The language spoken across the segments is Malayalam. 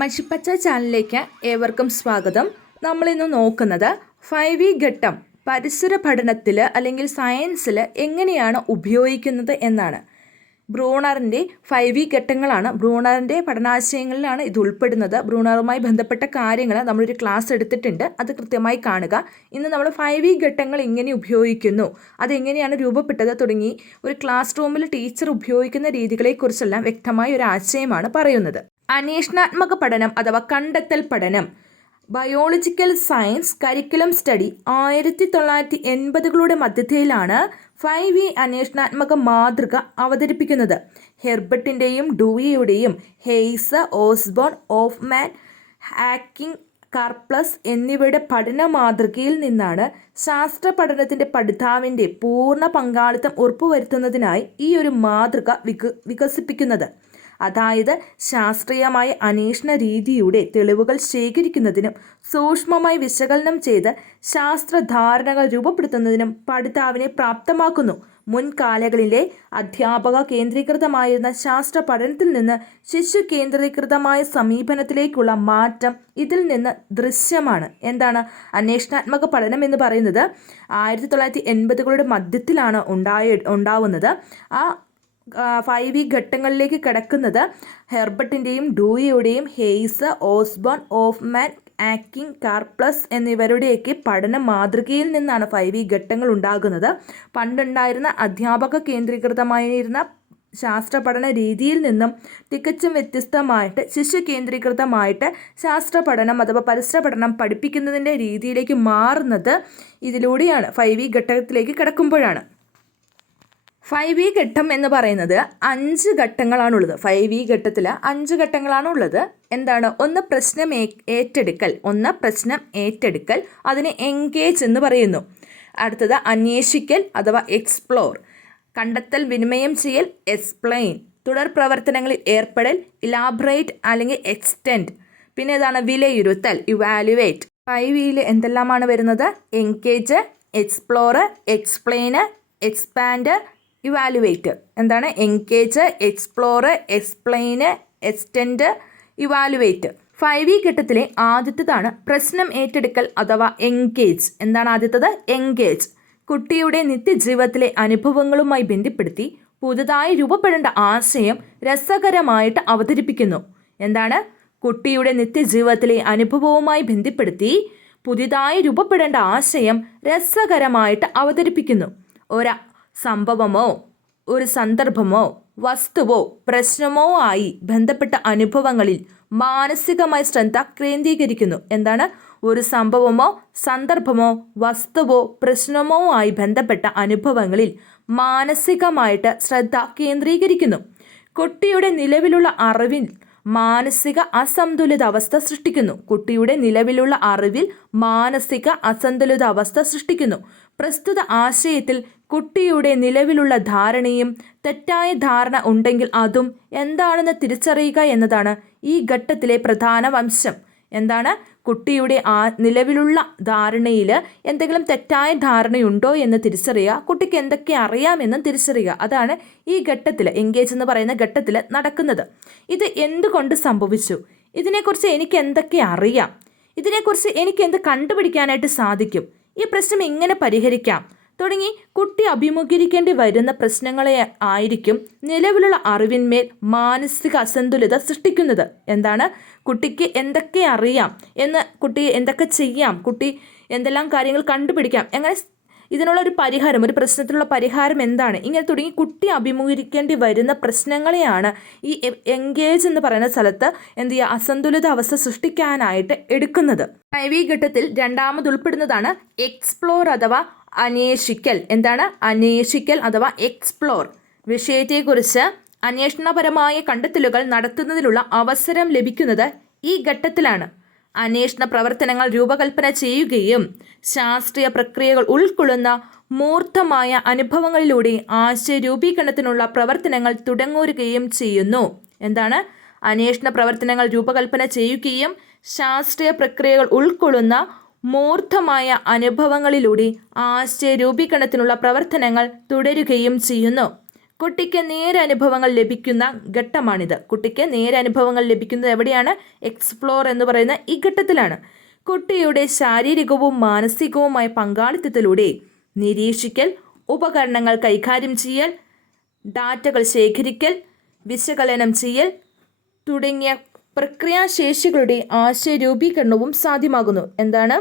മഷിപ്പച്ച ചാനലിലേക്ക് ഏവർക്കും സ്വാഗതം. നമ്മളിന്ന് നോക്കുന്നത് 5V ഘട്ടം പരിസര പഠനത്തിൽ അല്ലെങ്കിൽ സയൻസിൽ എങ്ങനെയാണ് ഉപയോഗിക്കുന്നത് എന്നാണ്. ബ്രൂണറിൻ്റെ 5V ഘട്ടങ്ങളാണ്. ബ്രൂണറിൻ്റെ പഠനാശയങ്ങളിലാണ് ഇത് ഉൾപ്പെടുന്നത്. ബ്രൂണറുമായി ബന്ധപ്പെട്ട കാര്യങ്ങൾ നമ്മളൊരു ക്ലാസ് എടുത്തിട്ടുണ്ട്, അത് കൃത്യമായി കാണുക. ഇന്ന് നമ്മൾ 5V ഘട്ടങ്ങൾ എങ്ങനെ ഉപയോഗിക്കുന്നു, അതെങ്ങനെയാണ് രൂപപ്പെട്ടത് തുടങ്ങി ഒരു ക്ലാസ് റൂമിൽ ടീച്ചർ ഉപയോഗിക്കുന്ന രീതികളെക്കുറിച്ചെല്ലാം വ്യക്തമായ ഒരു ആശയമാണ് പറയുന്നത്. അന്വേഷണാത്മക പഠനം അഥവാ കണ്ടെത്തൽ പഠനം, ബയോളജിക്കൽ സയൻസ് കരിക്കുലം സ്റ്റഡി 1980കളുടെ മധ്യത്തിലാണ് 5V അന്വേഷണാത്മക മാതൃക അവതരിപ്പിക്കുന്നത്. ഹെർബർട്ടിൻ്റെയും ഡൂയിയുടെയും Hayes, Osborne, Hoffman, Hacking, Karplus എന്നിവയുടെ പഠന മാതൃകയിൽ നിന്നാണ് ശാസ്ത്ര പഠനത്തിൻ്റെ പഠിതാവിൻ്റെ പൂർണ്ണ പങ്കാളിത്തം ഉറപ്പുവരുത്തുന്നതിനായി ഈ ഒരു മാതൃക വികസിപ്പിക്കുന്നത്. അതായത് ശാസ്ത്രീയമായ അന്വേഷണ രീതിയുടെ തെളിവുകൾ ശേഖരിക്കുന്നതിനും സൂക്ഷ്മമായി വിശകലനം ചെയ്ത് ശാസ്ത്രധാരണകൾ രൂപപ്പെടുത്തുന്നതിനും പഠിതാവിനെ പ്രാപ്തമാക്കുന്നു. മുൻകാലങ്ങളിലെ അധ്യാപക കേന്ദ്രീകൃതമായിരുന്ന ശാസ്ത്ര പഠനത്തിൽ നിന്ന് ശിശു കേന്ദ്രീകൃതമായ സമീപനത്തിലേക്കുള്ള മാറ്റം ഇതിൽ നിന്ന് ദൃശ്യമാണ്. എന്താണ് അന്വേഷണാത്മക പഠനം എന്ന് പറയുന്നത്? 1980കളുടെ മധ്യത്തിലാണ് ഉണ്ടാവുന്നത്. ആ 5V ഘട്ടങ്ങളിലേക്ക് കടക്കുന്നത് ഹെർബർട്ടിൻ്റെയും ഡൂയിയുടെയും ഹെയ്സ്, ഓസ്ബോൺ, ഓഫ്മാൻ, ഹാക്കിംഗ്, കാർപ്ലസ് എന്നിവരുടെയൊക്കെ പഠന മാതൃകയിൽ നിന്നാണ് 5V ഘട്ടങ്ങൾ ഉണ്ടാകുന്നത്. പണ്ടുണ്ടായിരുന്ന അധ്യാപക കേന്ദ്രീകൃതമായിരുന്ന ശാസ്ത്ര പഠന രീതിയിൽ നിന്നും തികച്ചും വ്യത്യസ്തമായിട്ട് ശിശു കേന്ദ്രീകൃതമായിട്ട് ശാസ്ത്ര പഠനം അഥവാ പരിസര പഠനം പഠിപ്പിക്കുന്നതിൻ്റെ രീതിയിലേക്ക് മാറുന്നത് ഇതിലൂടെയാണ്. 5V ഘട്ടത്തിലേക്ക് കടക്കുമ്പോഴാണ്. 5V ഘട്ടം എന്ന് പറയുന്നത് 5 ഘട്ടങ്ങളാണുള്ളത്. 5V ഘട്ടത്തിൽ 5 ഘട്ടങ്ങളാണുള്ളത്. എന്താണ്? ഒന്ന് പ്രശ്നം ഏറ്റെടുക്കൽ, അതിനെ എൻഗേജ് എന്ന് പറയുന്നു. അടുത്തത് അന്വേഷിക്കൽ അഥവാ എക്സ്പ്ലോർ, കണ്ടെത്തൽ, വിനിമയം ചെയ്യൽ, എക്സ്പ്ലെയിൻ, തുടർ പ്രവർത്തനങ്ങളിൽ ഏർപ്പെടൽ, ഇലാബറേറ്റ് അല്ലെങ്കിൽ എക്സ്റ്റെൻഡ്. പിന്നെ ഏതാണ്? വിലയിരുത്തൽ, ഇവാലുവേറ്റ്. 5Vയിൽ എന്തെല്ലാമാണ് വരുന്നത്? Engage, explore, explain, expand, evaluate. എന്താണ്? Engage, explore, explain, extend, evaluate. 5V ഘട്ടത്തിലെ ആദ്യത്തേതാണ് പ്രശ്നം ഏറ്റെടുക്കൽ അഥവാ എൻഗേജ്. എന്താണ് ആദ്യത്തേത്? എൻഗേജ്. കുട്ടിയുടെ നിത്യജീവിതത്തിലെ അനുഭവങ്ങളുമായി ബന്ധപ്പെടുത്തി പുതുതായി രൂപപ്പെടേണ്ട ആശയം രസകരമായിട്ട് അവതരിപ്പിക്കുന്നു. എന്താണ്? കുട്ടിയുടെ നിത്യജീവിതത്തിലെ അനുഭവവുമായി ബന്ധപ്പെടുത്തി പുതിയതായി രൂപപ്പെടേണ്ട ആശയം രസകരമായിട്ട് അവതരിപ്പിക്കുന്നു. സംഭവമോ ഒരു സന്ദർഭമോ വസ്തുവോ പ്രശ്നമോ ആയി ബന്ധപ്പെട്ട അനുഭവങ്ങളിൽ മാനസികമായി ശ്രദ്ധ കേന്ദ്രീകരിക്കുന്നു. എന്താണ്? ഒരു സംഭവമോ സന്ദർഭമോ വസ്തുവോ പ്രശ്നമോ ആയി ബന്ധപ്പെട്ട അനുഭവങ്ങളിൽ മാനസികമായിട്ട് ശ്രദ്ധ കേന്ദ്രീകരിക്കുന്നു. കുട്ടിയുടെ നിലവിലുള്ള അറിവിൽ മാനസിക അസന്തുലിതാവസ്ഥ സൃഷ്ടിക്കുന്നു. പ്രസ്തുത ആശയത്തിൽ കുട്ടിയുടെ നിലവിലുള്ള ധാരണയും തെറ്റായ ധാരണ ഉണ്ടെങ്കിൽ അതും എന്താണെന്ന് തിരിച്ചറിയുക എന്നതാണ് ഈ ഘട്ടത്തിലെ പ്രധാന വശം. എന്താണ്? കുട്ടിയുടെ നിലവിലുള്ള ധാരണയിൽ എന്തെങ്കിലും തെറ്റായ ധാരണയുണ്ടോ എന്ന് തിരിച്ചറിയുക, കുട്ടിക്ക് എന്തൊക്കെ അറിയാമെന്നും തിരിച്ചറിയുക. അതാണ് ഈ ഘട്ടത്തിൽ, എൻഗേജ് എന്ന് പറയുന്ന ഘട്ടത്തിൽ നടക്കുന്നത്. ഇത് എന്തുകൊണ്ട് സംഭവിച്ചു? ഇതിനെക്കുറിച്ച് എനിക്ക് എന്തൊക്കെ അറിയാം? ഇതിനെക്കുറിച്ച് എനിക്ക് എന്ത് കണ്ടുപിടിക്കാനായിട്ട് സാധിക്കും? ഈ പ്രശ്നം എങ്ങനെ പരിഹരിക്കാം? തുടങ്ങി കുട്ടി അഭിമുഖീകരിക്കേണ്ടി വരുന്ന പ്രശ്നങ്ങളെ ആയിരിക്കും നിലവിലുള്ള അറിവിന്മേൽ മാനസിക അസന്തുലിത സൃഷ്ടിക്കുന്നത്. എന്താണ്? കുട്ടിക്ക് എന്തൊക്കെ അറിയാം എന്ന്, കുട്ടി എന്തൊക്കെ ചെയ്യാം, കുട്ടി എന്തെല്ലാം കാര്യങ്ങൾ കണ്ടുപിടിക്കാം, എങ്ങനെ ഇതിനുള്ള ഒരു പരിഹാരം, ഒരു പ്രശ്നത്തിനുള്ള പരിഹാരം എന്താണ്, ഇങ്ങനെ തുടങ്ങി കുട്ടി അഭിമുഖീകരിക്കേണ്ടി വരുന്ന പ്രശ്നങ്ങളെയാണ് ഈ എൻഗേജ് എന്ന് പറയുന്ന സ്ഥലത്ത് അസന്തുലിത അവസ്ഥ സൃഷ്ടിക്കാനായിട്ട് എടുക്കുന്നത്. 5V ഘട്ടത്തിൽ രണ്ടാമത് ഉൾപ്പെടുന്നതാണ് എക്സ്പ്ലോർ അഥവാ അന്വേഷിക്കൽ. എന്താണ്? അന്വേഷിക്കൽ അഥവാ എക്സ്പ്ലോർ. വിഷയത്തെക്കുറിച്ച് അന്വേഷണപരമായ കണ്ടെത്തലുകൾ നടത്തുന്നതിനുള്ള അവസരം ലഭിക്കുന്നത് ഈ ഘട്ടത്തിലാണ്. അന്വേഷണ പ്രവർത്തനങ്ങൾ രൂപകൽപ്പന ചെയ്യുകയും ശാസ്ത്രീയ പ്രക്രിയകൾ ഉൾക്കൊള്ളുന്ന മൂർത്തമായ അനുഭവങ്ങളിലൂടെ ആശയ രൂപീകരണത്തിനുള്ള പ്രവർത്തനങ്ങൾ തുടങ്ങുകയും ചെയ്യുന്നു. എന്താണ്? അന്വേഷണ പ്രവർത്തനങ്ങൾ രൂപകൽപ്പന ചെയ്യുകയും ശാസ്ത്രീയ പ്രക്രിയകൾ ഉൾക്കൊള്ളുന്ന മൂർത്തമായ അനുഭവങ്ങളിലൂടെ ആശയ രൂപീകരണത്തിനുള്ള പ്രവർത്തനങ്ങൾ തുടരുകയും ചെയ്യുന്നു. കുട്ടിക്ക് നേരനുഭവങ്ങൾ ലഭിക്കുന്ന ഘട്ടമാണിത്. കുട്ടിക്ക് നേരനുഭവങ്ങൾ ലഭിക്കുന്നത് എവിടെയാണ്? എക്സ്പ്ലോർ എന്ന് പറയുന്ന ഈ ഘട്ടത്തിലാണ്. കുട്ടിയുടെ ശാരീരികവും മാനസികവുമായ പങ്കാളിത്തത്തിലൂടെ നിരീക്ഷിക്കൽ, ഉപകരണങ്ങൾ കൈകാര്യം ചെയ്യൽ, ഡാറ്റകൾ ശേഖരിക്കൽ, വിശകലനം ചെയ്യൽ തുടങ്ങിയ പ്രക്രിയാശേഷികളുടെ ആശയരൂപീകരണവും സാധ്യമാകുന്നു. എന്താണ്?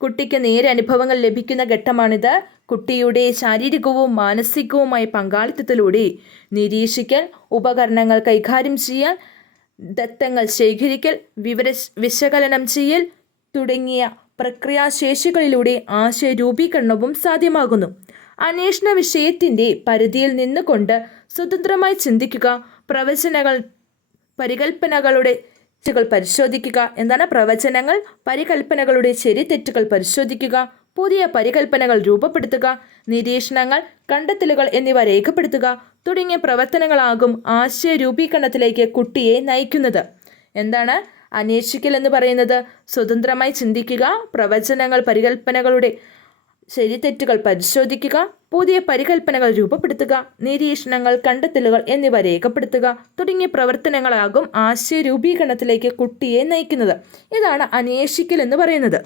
കുട്ടിക്ക് നേരനുഭവങ്ങൾ ലഭിക്കുന്ന ഘട്ടമാണിത്. കുട്ടിയുടെ ശാരീരികവും മാനസികവുമായ പങ്കാളിത്തത്തിലൂടെ നിരീക്ഷിക്കൽ, ഉപകരണങ്ങൾ കൈകാര്യം ചെയ്യൽ, ദത്തങ്ങൾ ശേഖരിക്കൽ, വിശകലനം ചെയ്യൽ തുടങ്ങിയ പ്രക്രിയാശേഷികളിലൂടെ ആശയരൂപീകരണവും സാധ്യമാകുന്നു. അന്വേഷണ വിഷയത്തിൻ്റെ പരിധിയിൽ നിന്നുകൊണ്ട് സ്വതന്ത്രമായി ചിന്തിക്കുക, പരികൽപ്പനകളുടെ പരിശോധിക്കുക. എന്താണ്? പ്രവചനങ്ങൾ, പരികൽപ്പനകളുടെ ശരി തെറ്റുകൾ പരിശോധിക്കുക, പുതിയ പരികൽപ്പനകൾ രൂപപ്പെടുത്തുക, നിരീക്ഷണങ്ങൾ, കണ്ടെത്തലുകൾ എന്നിവ രേഖപ്പെടുത്തുക തുടങ്ങിയ പ്രവർത്തനങ്ങളാകും ആശയരൂപീകരണത്തിലേക്ക് കുട്ടിയെ നയിക്കുന്നത്. എന്താണ് അന്വേഷിക്കൽ എന്ന് പറയുന്നത്? സ്വതന്ത്രമായി ചിന്തിക്കുക, പ്രവചനങ്ങൾ, പരികൽപ്പനകളുടെ ശരിതെറ്റുകൾ പരിശോധിക്കുക, പുതിയ പരികൽപ്പനകൾ രൂപപ്പെടുത്തുക, നിരീക്ഷണങ്ങൾ, കണ്ടെത്തലുകൾ എന്നിവ രേഖപ്പെടുത്തുക തുടങ്ങിയ പ്രവർത്തനങ്ങളാകും ആശയരൂപീകരണത്തിലേക്ക് കുട്ടിയെ നയിക്കുന്നത്. ഇതാണ് അന്വേഷിക്കൽ എന്ന് പറയുന്നത്.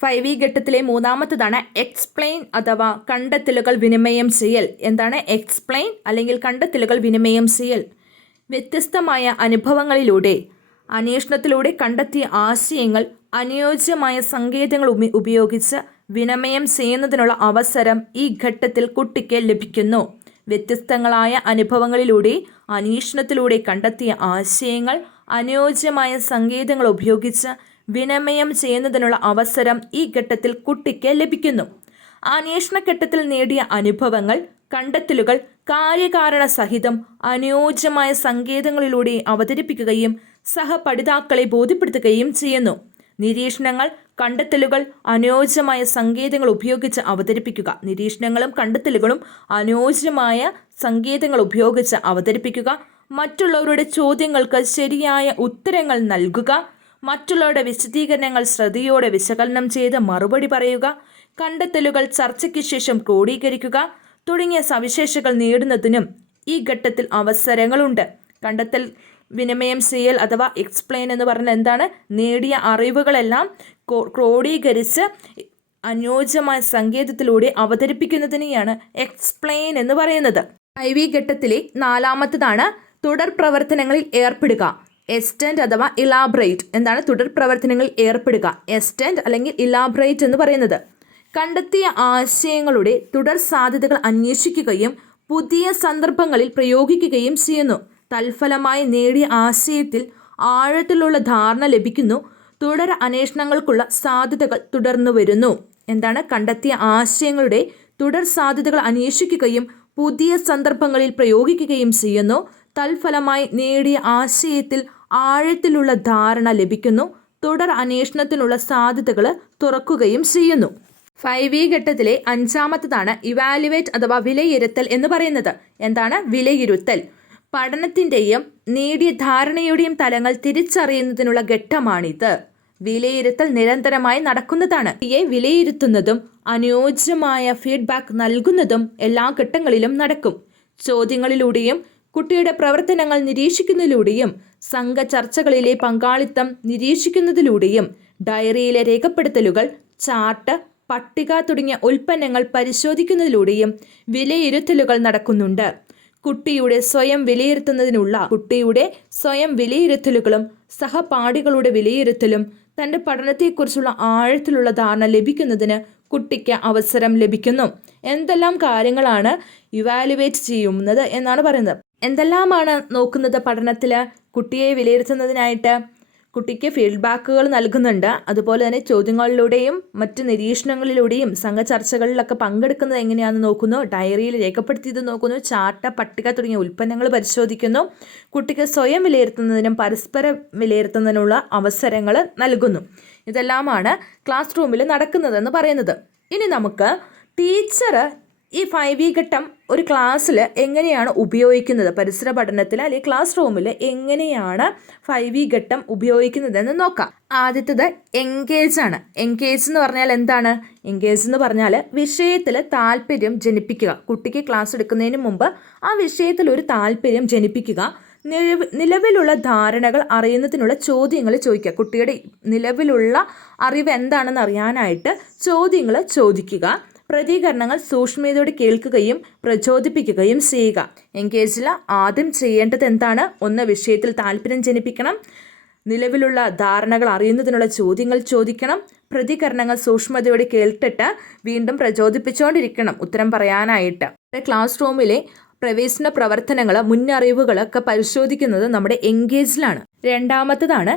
5E ഘട്ടത്തിലെ മൂന്നാമത്തതാണ് എക്സ്പ്ലെയിൻ അഥവാ കണ്ടെത്തലുകൾ വിനിമയം ചെയ്യൽ. എന്താണ് എക്സ്പ്ലെയിൻ അല്ലെങ്കിൽ കണ്ടെത്തലുകൾ വിനിമയം ചെയ്യൽ? വ്യത്യസ്തമായ അനുഭവങ്ങളിലൂടെ, അന്വേഷണത്തിലൂടെ കണ്ടെത്തിയ ആശയങ്ങൾ അനുയോജ്യമായ സങ്കേതങ്ങൾ ഉപയോഗിച്ച് വിനിമയം ചെയ്യുന്നതിനുള്ള അവസരം ഈ ഘട്ടത്തിൽ കുട്ടിക്ക് ലഭിക്കുന്നു. വ്യത്യസ്തങ്ങളായ അനുഭവങ്ങളിലൂടെ, അന്വേഷണത്തിലൂടെ കണ്ടെത്തിയ ആശയങ്ങൾ അനുയോജ്യമായ സങ്കേതങ്ങൾ ഉപയോഗിച്ച് വിനിമയം ചെയ്യുന്നതിനുള്ള അവസരം ഈ ഘട്ടത്തിൽ കുട്ടിക്ക് ലഭിക്കുന്നു. അന്വേഷണഘട്ടത്തിൽ നേടിയ അനുഭവങ്ങൾ, കണ്ടെത്തലുകൾ കാര്യകാരണ സഹിതം അനുയോജ്യമായ സങ്കേതങ്ങളിലൂടെ അവതരിപ്പിക്കുകയും സഹപഠിതാക്കളെ ബോധ്യപ്പെടുത്തുകയും ചെയ്യുന്നു. നിരീക്ഷണങ്ങൾ, കണ്ടെത്തലുകൾ അനുയോജ്യമായ സങ്കേതങ്ങൾ ഉപയോഗിച്ച് അവതരിപ്പിക്കുക. നിരീക്ഷണങ്ങളും കണ്ടെത്തലുകളും അനുയോജ്യമായ സങ്കേതങ്ങൾ ഉപയോഗിച്ച് അവതരിപ്പിക്കുക. മറ്റുള്ളവരുടെ ചോദ്യങ്ങൾക്ക് ശരിയായ ഉത്തരങ്ങൾ നൽകുക. മറ്റുള്ളവരുടെ വിശദീകരണങ്ങൾ ശ്രദ്ധയോടെ വിശകലനം ചെയ്ത് മറുപടി പറയുക. കണ്ടെത്തലുകൾ ചർച്ചയ്ക്ക് ശേഷം ക്രോഡീകരിക്കുക തുടങ്ങിയ സവിശേഷതകൾ നേടുന്നതിനും ഈ ഘട്ടത്തിൽ അവസരങ്ങളുണ്ട്. കണ്ടെത്തൽ വിനിമയം ചെയ്യൽ അഥവാ എക്സ്പ്ലെയിൻ എന്ന് പറഞ്ഞാൽ എന്താണ്? നേടിയ അറിവുകളെല്ലാം ക്രോഡീകരിച്ച് അനുയോജ്യമായ സങ്കേതത്തിലൂടെ അവതരിപ്പിക്കുന്നതിനെയാണ് എക്സ്പ്ലെയിൻ എന്ന് പറയുന്നത്. 5E ഘട്ടത്തിലെ നാലാമത്തതാണ് തുടർ പ്രവർത്തനങ്ങളിൽ ഏർപ്പെടുക. എസ്റ്റെൻഡ് അഥവാ ഇലാബറേറ്റ്. എന്താണ് തുടർ പ്രവർത്തനങ്ങളിൽ ഏർപ്പെടുക? എസ്റ്റെൻഡ് അല്ലെങ്കിൽ ഇലാബറേറ്റ് എന്ന് പറയുന്നത് കണ്ടെത്തിയ ആശയങ്ങളുടെ തുടർ സാധ്യതകൾ അന്വേഷിക്കുകയും പുതിയ സന്ദർഭങ്ങളിൽ പ്രയോഗിക്കുകയും ചെയ്യുന്നു. തൽഫലമായി നേടിയ ആശയത്തിൽ ആഴത്തിലുള്ള ധാരണ ലഭിക്കുന്നു. തുടർ അന്വേഷണങ്ങൾക്കുള്ള സാധ്യതകൾ തുടർന്നു വരുന്നു. എന്താണ്? കണ്ടെത്തിയ ആശയങ്ങളുടെ തുടർ സാധ്യതകൾ അന്വേഷിക്കുകയും പുതിയ സന്ദർഭങ്ങളിൽ പ്രയോഗിക്കുകയും ചെയ്യുന്നു. തൽഫലമായി നേടിയ ആശയത്തിൽ ആഴത്തിലുള്ള ധാരണ ലഭിക്കുന്നു. തുടർ അന്വേഷണത്തിനുള്ള സാധ്യതകൾ തുറക്കുകയും ചെയ്യുന്നു. 5E ഘട്ടത്തിലെ അഞ്ചാമത്തതാണ് ഇവാലുവേറ്റ് അഥവാ വിലയിരുത്തൽ എന്ന് പറയുന്നത്. എന്താണ് വിലയിരുത്തൽ? പഠനത്തിൻ്റെയും നേടിയ ധാരണയുടെയും തലങ്ങൾ തിരിച്ചറിയുന്നതിനുള്ള ഘട്ടമാണിത്. വിലയിരുത്തൽ നിരന്തരമായി നടക്കുന്നതാണ്. വിലയിരുത്തുന്നതും അനുയോജ്യമായ ഫീഡ്ബാക്ക് നൽകുന്നതും എല്ലാ ഘട്ടങ്ങളിലും നടക്കും. ചോദ്യങ്ങളിലൂടെയും കുട്ടിയുടെ പ്രവർത്തനങ്ങൾ നിരീക്ഷിക്കുന്നതിലൂടെയും സംഘ ചർച്ചകളിലെ പങ്കാളിത്തം നിരീക്ഷിക്കുന്നതിലൂടെയും ഡയറിയിലെ രേഖപ്പെടുത്തലുകൾ, ചാർട്ട്, പട്ടിക തുടങ്ങിയ ഉൽപ്പന്നങ്ങൾ പരിശോധിക്കുന്നതിലൂടെയും വിലയിരുത്തലുകൾ നടക്കുന്നുണ്ട്. കുട്ടിയുടെ സ്വയം വിലയിരുത്തലുകളും സഹപാഠികളുടെ വിലയിരുത്തലും തൻ്റെ പഠനത്തെക്കുറിച്ചുള്ള ആഴത്തിലുള്ള ധാരണ ലഭിക്കുന്നതിന് കുട്ടിക്ക് അവസരം ലഭിക്കുന്നു. എന്തെല്ലാം കാര്യങ്ങളാണ് ഇവാലുവേറ്റ് ചെയ്യുന്നത് എന്നാണ് പറയുന്നത്. എന്തെല്ലാമാണ് നോക്കുന്നത് പഠനത്തിൽ? കുട്ടിയെ വിലയിരുത്തുന്നതിനായിട്ട് കുട്ടിക്ക് ഫീഡ്ബാക്കുകൾ നൽകുന്നുണ്ട്. അതുപോലെ തന്നെ ചോദ്യങ്ങളിലൂടെയും മറ്റ് നിരീക്ഷണങ്ങളിലൂടെയും സംഘചർച്ചകളിലൊക്കെ പങ്കെടുക്കുന്നത് എങ്ങനെയാണെന്ന് നോക്കുന്നു. ഡയറിയിൽ രേഖപ്പെടുത്തിയത് നോക്കുന്നു. ചാർട്ട്, പട്ടിക തുടങ്ങിയ ഉൽപ്പന്നങ്ങൾ പരിശോധിക്കുന്നു. കുട്ടിക്ക് സ്വയം വിലയിരുത്തുന്നതിനും പരസ്പരം വിലയിരുത്തുന്നതിനുള്ള അവസരങ്ങൾ നൽകുന്നു. ഇതെല്ലാമാണ് ക്ലാസ് റൂമിൽ നടക്കുന്നതെന്ന് പറയുന്നത്. ഇനി നമുക്ക് ടീച്ചർ ഈ 5E ഘട്ടം ഒരു ക്ലാസ്സിൽ എങ്ങനെയാണ് ഉപയോഗിക്കുന്നത്, പരിസര പഠനത്തിൽ അല്ലെങ്കിൽ ക്ലാസ് റൂമിൽ എങ്ങനെയാണ് 5V ഘട്ടം ഉപയോഗിക്കുന്നതെന്ന് നോക്കാം. ആദ്യത്തേത് എൻഗേജ് ആണ്. എൻഗേജ് എന്ന് പറഞ്ഞാൽ എന്താണ്? എൻഗേജ് എന്ന് പറഞ്ഞാൽ വിഷയത്തിൽ താല്പര്യം ജനിപ്പിക്കുക. കുട്ടിക്ക് ക്ലാസ് എടുക്കുന്നതിന് മുമ്പ് ആ വിഷയത്തിൽ ഒരു താല്പര്യം ജനിപ്പിക്കുക. നിലവിലുള്ള ധാരണകൾ അറിയുന്നതിനുള്ള ചോദ്യങ്ങൾ ചോദിക്കുക. കുട്ടിയുടെ നിലവിലുള്ള അറിവ് എന്താണെന്ന് അറിയാനായിട്ട് ചോദ്യങ്ങൾ ചോദിക്കുക. പ്രതികരണങ്ങൾ സൂക്ഷ്മതയോടെ കേൾക്കുകയും പ്രചോദിപ്പിക്കുകയും ചെയ്യുക. എൻഗേജിൽ ആദ്യം ചെയ്യേണ്ടത് എന്താണ്? ഒന്ന്, വിഷയത്തിൽ താല്പര്യം ജനിപ്പിക്കണം. നിലവിലുള്ള ധാരണകൾ അറിയുന്നതിനുള്ള ചോദ്യങ്ങൾ ചോദിക്കണം. പ്രതികരണങ്ങൾ സൂക്ഷ്മതയോടെ കേട്ടിട്ട് വീണ്ടും പ്രചോദിപ്പിച്ചുകൊണ്ടിരിക്കണം ഉത്തരം പറയാനായിട്ട്. ക്ലാസ് റൂമിലെ പ്രവേശന പ്രവർത്തനങ്ങൾ, മുന്നറിവുകളൊക്കെ പരിശോധിക്കുന്നത് നമ്മുടെ എൻഗേജിലാണ്. രണ്ടാമത്തതാണ്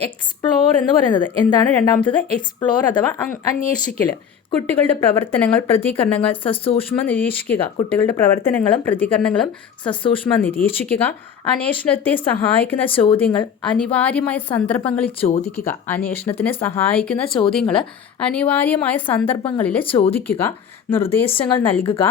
എക്സ്പ്ലോർ എന്ന് പറയുന്നത്. എന്താണ് രണ്ടാമത്തത്? എക്സ്പ്ലോർ അഥവാ അന്വേഷിക്കൽ. കുട്ടികളുടെ പ്രവർത്തനങ്ങൾ, പ്രതികരണങ്ങൾ സസൂക്ഷ്മം നിരീക്ഷിക്കുക. കുട്ടികളുടെ പ്രവർത്തനങ്ങളും പ്രതികരണങ്ങളും സസൂക്ഷ്മം നിരീക്ഷിക്കുക. അന്വേഷണത്തെ സഹായിക്കുന്ന ചോദ്യങ്ങൾ അനിവാര്യമായ സന്ദർഭങ്ങളിൽ ചോദിക്കുക. അന്വേഷണത്തിന് സഹായിക്കുന്ന ചോദ്യങ്ങൾ അനിവാര്യമായ സന്ദർഭങ്ങളിൽ ചോദിക്കുക. നിർദ്ദേശങ്ങൾ നൽകുക.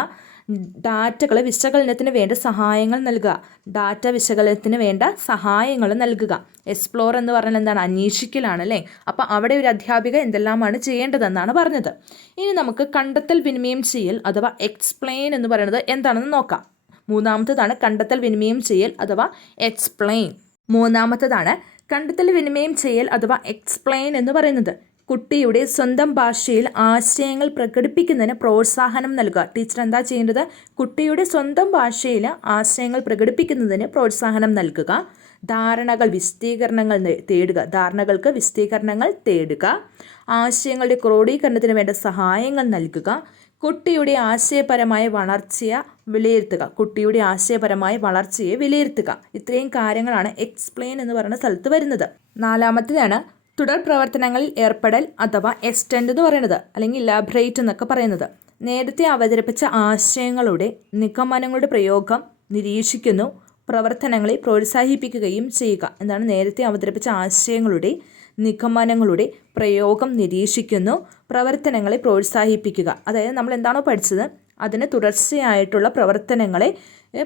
ഡാറ്റകൾ വിശകലനത്തിന് വേണ്ട സഹായങ്ങൾ നൽകുക. ഡാറ്റ വിശകലനത്തിന് വേണ്ട സഹായങ്ങൾ നൽകുക. എക്സ്പ്ലോർ എന്ന് പറഞ്ഞാൽ എന്താണ്? അന്വേഷിക്കലാണ് അല്ലേ? അപ്പോൾ അവിടെ ഒരു അധ്യാപിക എന്തെല്ലാമാണ് ചെയ്യേണ്ടതെന്നാണ് പറഞ്ഞത്. ഇനി നമുക്ക് കണ്ടെത്തൽ വിനിമയം ചെയ്യൽ അഥവാ എക്സ്പ്ലെയിൻ എന്ന് പറയുന്നത് എന്താണെന്ന് നോക്കാം. മൂന്നാമത്തതാണ് കണ്ടെത്തൽ വിനിമയം ചെയ്യൽ അഥവാ എക്സ്പ്ലെയിൻ. മൂന്നാമത്തതാണ് കണ്ടെത്തൽ വിനിമയം ചെയ്യൽ അഥവാ എക്സ്പ്ലെയിൻ എന്ന് പറയുന്നത്. കുട്ടിയുടെ സ്വന്തം ഭാഷയിൽ ആശയങ്ങൾ പ്രകടിപ്പിക്കുന്നതിന് പ്രോത്സാഹനം നൽകുക. ടീച്ചർ എന്താ ചെയ്യേണ്ടത്? കുട്ടിയുടെ സ്വന്തം ഭാഷയിൽ ആശയങ്ങൾ പ്രകടിപ്പിക്കുന്നതിന് പ്രോത്സാഹനം നൽകുക. ധാരണകൾക്ക് വിശദീകരണങ്ങൾ തേടുക. ആശയങ്ങളുടെ ക്രോഡീകരണത്തിന് വേണ്ട സഹായങ്ങൾ നൽകുക. കുട്ടിയുടെ ആശയപരമായ വളർച്ചയെ വിലയിരുത്തുക. ഇത്രയും കാര്യങ്ങളാണ് എക്സ്പ്ലെയിൻ എന്ന് പറയുന്ന സ്ഥലത്ത് വരുന്നത്. നാലാമത്തേതാണ് തുടർ പ്രവർത്തനങ്ങളിൽ ഏർപ്പെടൽ അഥവാ എക്സ്റ്റെൻഡ് എന്ന് പറയുന്നത്, അല്ലെങ്കിൽ ഇലാബറേറ്റ് എന്നൊക്കെ പറയുന്നത്. നേരത്തെ അവതരിപ്പിച്ച ആശയങ്ങളുടെ നിഗമനങ്ങളുടെ പ്രയോഗം നിരീക്ഷിക്കുന്നു. പ്രവർത്തനങ്ങളെ പ്രോത്സാഹിപ്പിക്കുകയും ചെയ്യുക. എന്താണ്? നേരത്തെ അവതരിപ്പിച്ച ആശയങ്ങളുടെ നിഗമനങ്ങളുടെ പ്രയോഗം നിരീക്ഷിക്കുന്നു. പ്രവർത്തനങ്ങളെ പ്രോത്സാഹിപ്പിക്കുക. അതായത് നമ്മൾ എന്താണോ പഠിച്ചത് അതിന് തുടർച്ചയായിട്ടുള്ള പ്രവർത്തനങ്ങളെ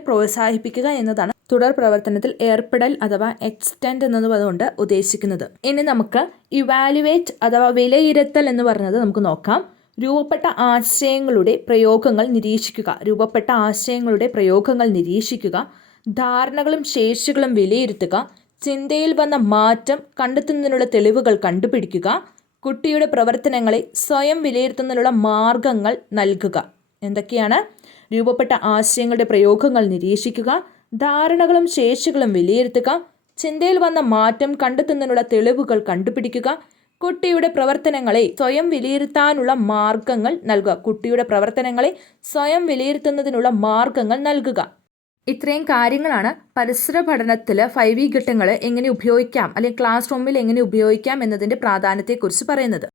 പ്രോത്സാഹിപ്പിക്കുക എന്നതാണ് തുടർ പ്രവർത്തനത്തിൽ ഏർപ്പെടൽ അഥവാ എക്സ്റ്റെൻഡ് എന്നതുകൊണ്ട് ഉദ്ദേശിക്കുന്നത്. ഇനി നമുക്ക് ഇവാലുവേറ്റ് അഥവാ വിലയിരുത്തൽ എന്ന് പറയുന്നത് നമുക്ക് നോക്കാം. രൂപപ്പെട്ട ആശയങ്ങളുടെ പ്രയോഗങ്ങൾ നിരീക്ഷിക്കുക. ധാരണകളും ശേഷികളും വിലയിരുത്തുക. ചിന്തയിൽ വന്ന മാറ്റം കണ്ടെത്തുന്നതിനുള്ള തെളിവുകൾ കണ്ടുപിടിക്കുക. കുട്ടിയുടെ പ്രവർത്തനങ്ങളെ സ്വയം വിലയിരുത്തുന്നതിനുള്ള മാർഗങ്ങൾ നൽകുക. എന്തൊക്കെയാണ്? രൂപപ്പെട്ട ആശയങ്ങളുടെ പ്രയോഗങ്ങൾ നിരീക്ഷിക്കുക. ധാരണകളും ശേഷികളും വിലയിരുത്തുക. ചിന്തയിൽ വന്ന മാറ്റം കണ്ടെത്തുന്നതിനുള്ള തെളിവുകൾ കണ്ടുപിടിക്കുക. കുട്ടിയുടെ പ്രവർത്തനങ്ങളെ സ്വയം വിലയിരുത്താനുള്ള മാർഗങ്ങൾ നൽകുക. ഇത്രയും കാര്യങ്ങളാണ് പരിസര പഠനത്തിൽ 5V ഘട്ടങ്ങൾ എങ്ങനെ ഉപയോഗിക്കാം അല്ലെങ്കിൽ ക്ലാസ് റൂമിൽ എങ്ങനെ ഉപയോഗിക്കാം എന്നതിൻ്റെ പ്രാധാന്യത്തെക്കുറിച്ച് പറയുന്നത്.